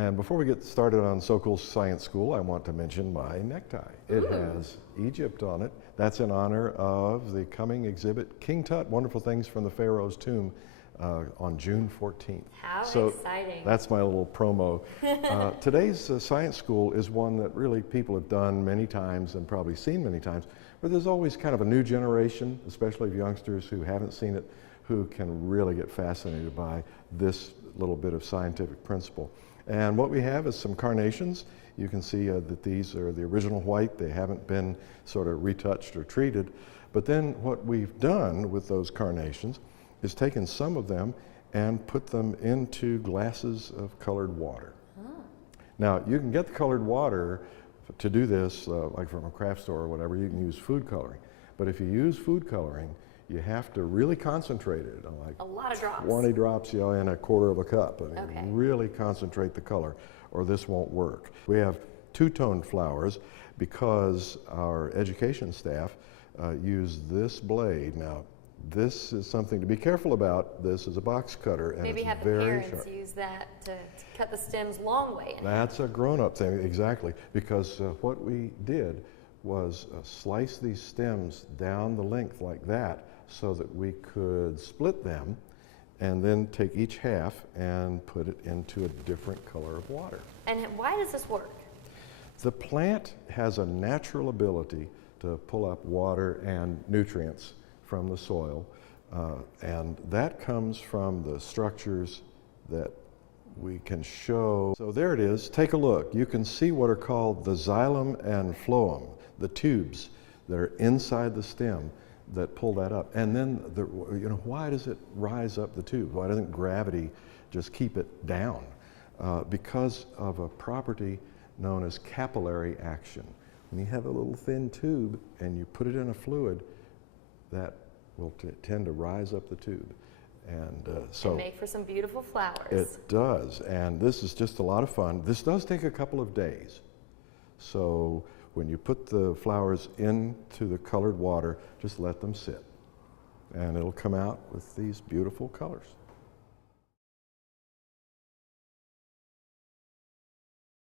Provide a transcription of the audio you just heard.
And before we get started on Sokol Science School, I want to mention my necktie. It has Egypt on it. That's in honor of the coming exhibit, King Tut, Wonderful Things from the Pharaoh's Tomb, on June 14th. How exciting. That's my little promo. Today's science school is one that really people have done many times and probably seen many times, but there's always kind of a new generation, especially of youngsters who haven't seen it, who can really get fascinated by this little bit of scientific principle. And what we have is some carnations. You can see that these are the original white. They haven't been sort of retouched or treated. But then what we've done with those carnations is taken some of them and put them into glasses of colored water. Now, you can get the colored water to do this, like from a craft store or whatever. You can use food coloring. But if you use food coloring, you have to really concentrate it, like a lot of drops. 20 drops, you know, in a quarter of a cup. I mean, really concentrate the color, or this won't work. We have two-toned flowers because our education staff use this blade. Now, this is something to be careful about. This is a box cutter, and maybe it's have the very parents sharp. use that to cut the stems long way. That's a grown-up thing, exactly, because what we did was slice these stems down the length like that so that we could split them and then take each half and put it into a different color of water. And why does this work? The plant has a natural ability to pull up water and nutrients from the soil, and that comes from the structures that we can show. So there it is. Take a look. You can see what are called the xylem and phloem, the tubes that are inside the stem that pull that up. And then, why does it rise up the tube? Why doesn't gravity just keep it down? Because of a property known as capillary action. When you have a little thin tube and you put it in a fluid, that will tend to rise up the tube. And so make for some beautiful flowers. It does, and this is just a lot of fun. This does take a couple of days. So when you put the flowers into the colored water, just let them sit, and it'll come out with these beautiful colors.